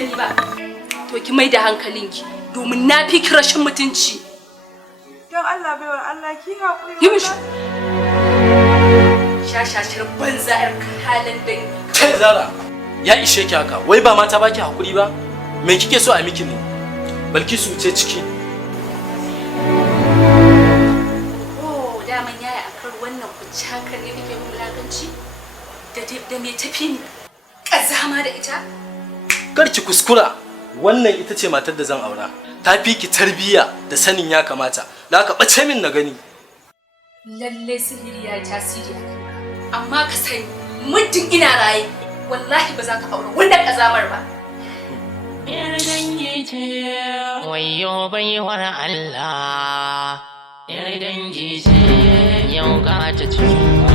sani ba to ki mai da hankalinki domin na fi ki rashin mutunci. Don Allah baiwar Allah ki haƙuri. Yi mishi. Shashashar banza ƴar halin dangi. Kai Zara, ya ishe ki haka. Wai ba mata baki hakuri ba? Me kike so a miki ne? Balkisu ce ciki. Oh, daman yaya akar wannan kuci hankali ne kike mulakanci? Da me tafi ni? Kazama da ita? Kar ki kuskura. Wannan ita ce matar da zan aura. Ta fi ki tarbiyya da sanin ya kamata. Da aka bace min na gani. Lalle sihiri ya tasiri a kanka. Amma ka sani, muddin ina raye, wallahi ba za ka aure wannan kazamar ba. Yar dangi ce, wayo baiwar Allah. Yar dangi ce, yau ka ta cikin